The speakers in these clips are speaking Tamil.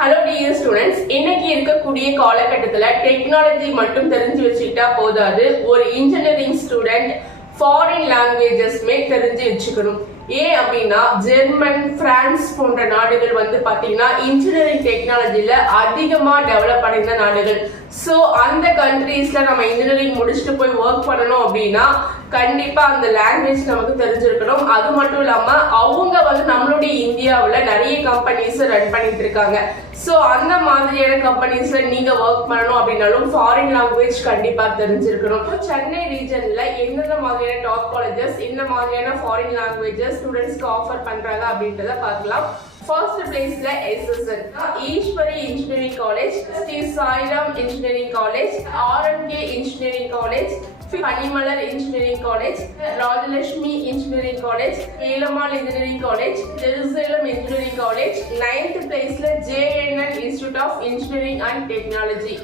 ஹலோ டியர் ஸ்டூடெண்ட்ஸ், இன்னைக்கு இருக்கக்கூடிய காலகட்டத்தில் டெக்னாலஜி மட்டும் தெரிஞ்சு வச்சுக்கிட்டா போதாது. ஒரு இன்ஜினியரிங் ஸ்டூடெண்ட் ஃபாரின் லாங்குவேஜஸ்மே தெரிஞ்சு வச்சுக்கணும். ஏன் அப்படின்னா ஜெர்மன், பிரான்ஸ் போன்ற நாடுகள் வந்து பாத்தீங்கன்னா இன்ஜினியரிங் டெக்னாலஜில அதிகமா டெவலப் அடைந்த நாடுகள். ஸோ அந்த கண்ட்ரீஸ்ல நம்ம இன்ஜினியரிங் முடிச்சுட்டு போய் ஒர்க் பண்ணணும் அப்படின்னா கண்டிப்பா அந்த லாங்குவேஜ் நமக்கு தெரிஞ்சிருக்கணும். அது மட்டும் இல்லாம அவங்க வந்து நம்மளுடைய இந்தியாவில் நிறைய கம்பெனிஸ் ரன் பண்ணிட்டு இருக்காங்க. ஸோ அந்த மாதிரியான கம்பெனிஸ்ல நீங்க ஒர்க் பண்ணணும் அப்படின்னாலும் ஃபாரின் லாங்குவேஜ் கண்டிப்பா தெரிஞ்சிருக்கணும். சென்னை ரீஜன்ல எந்தெந்த மாதிரியான டாப் காலேஜஸ் இந்த மாதிரியான ஃபாரின் லாங்குவேஜஸ் ஸ்டூடெண்ட்ஸ்க்கு ஆஃபர் பண்றாங்க அப்படின்றத பார்க்கலாம். ஃபர்ஸ்ட் பிளேஸ்ல SSN Easwari engineering college, Sri Sairam engineering college, RMK engineering college, Panimalar engineering college, Rajalakshmi engineering college, Velammal engineering college, Jerusalem engineering college. 9th பிளேஸ்ல JNN institute of engineering and technology.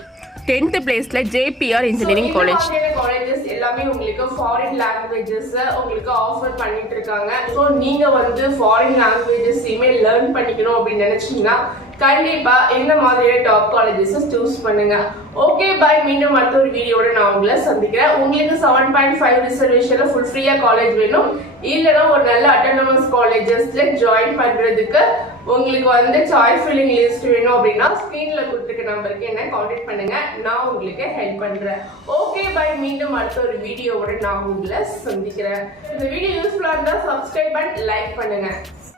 10th பிளேஸ்ல JPR இன்ஜினியரிங் காலேஜ். காலேஜஸ் எல்லாமே உங்களுக்கு ஃபாரின் லாங்குவேஜஸ் உங்களுக்கு ஆஃபர் பண்ணிட்டு இருக்காங்க. ஸோ நீங்க வந்து ஃபாரின் லாங்குவேஜஸையுமே லேர்ன் பண்ணிக்கணும் அப்படின்னு நினைச்சீங்கன்னா கண்டிப்பா இந்த மாதிரியான டாப் காலேஜஸ் சூஸ் பண்ணுங்க. ஓகே பை, மீண்டும் அடுத்த ஒரு வீடியோட நான் உங்களை சந்திக்கிறேன். உங்களுக்கு 7.5 ரிசர்வேஷன்ல ஃபுல் ஃப்ரீயா காலேஜ் வேணும், இல்லைன்னா ஒரு நல்ல அட்டானமஸ் காலேஜஸ்ல ஜாயின் பண்றதுக்கு உங்களுக்கு வந்து சாய்ஸ் ஃபில்லிங் லிஸ்ட் வேணும் அப்படின்னா ஸ்கிரீன்ல கொடுத்துருக்க நம்பருக்கு என்ன கான்டாக்ட் பண்ணுங்க, நான் உங்களுக்கு ஹெல்ப் பண்றேன். ஓகே பை, மீண்டும் அடுத்த ஒரு வீடியோவோட நான் உங்களை சந்திக்கிறேன். இந்த வீடியோ யூஸ்ஃபுல்லா இருந்தா சப்ஸ்கிரைப் அண்ட் லைக் பண்ணுங்க.